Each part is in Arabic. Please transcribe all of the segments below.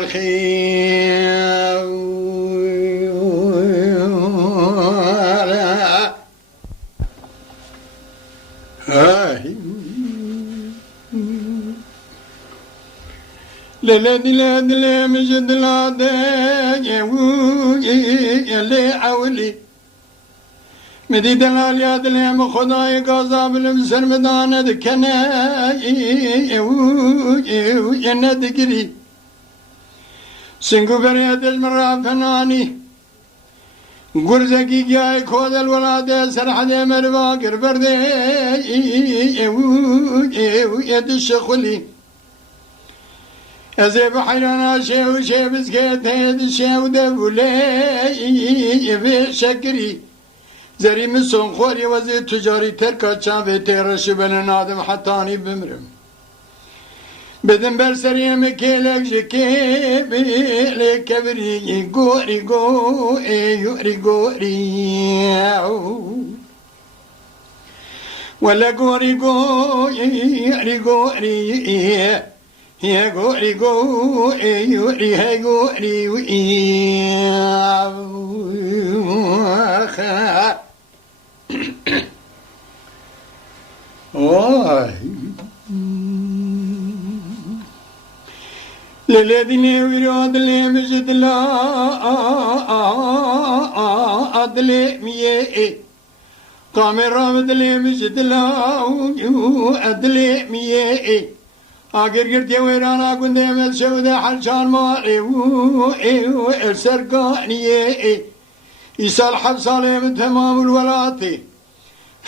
الخير لا مجد لا يلي عولي مدي دلال يا دليم خداي قصاب المسر مدانة دكنا يندقري سنگو بريد المرا فناني قرزكي جاي كود الولادة سرحة مرباقر بردي يد الشخلي أزيب حيرانا شيو شيبس كيت هيد الشيو دبولي في شكري زري من خوري وزي تجاري تركا شابي تيرش بلن آدم حتاني بمرم بدن برسري مكيلك جكي بيلك كبري غوري غوري ولا غوري يا غوري هاي غوري للذين يريد المجد لا أدلي ميه قام الرامد المجد لا أدلي ميه آخر قرتي ويرانا كنت يمد شودة حلشان مالي السرقانية إيسا الحب صالي تمام الولاتي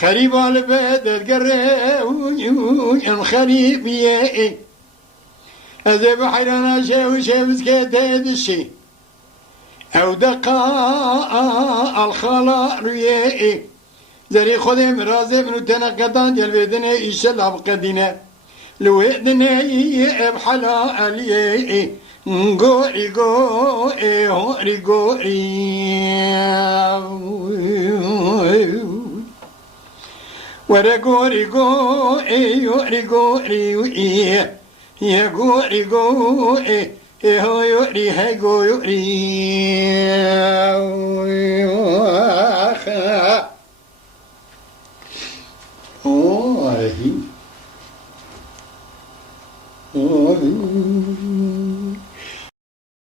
خريب على البيت القريب خريب يه أذيب حيرانا شي مسكيت هيدشي أو دقا الخلا ريه زري خذي مرازي منو تنقضان ديال بيدنا إيشا لابقدنا لويدنا بحلا عليه غوري ورا غوري يا غوري هو يوري هاي غوري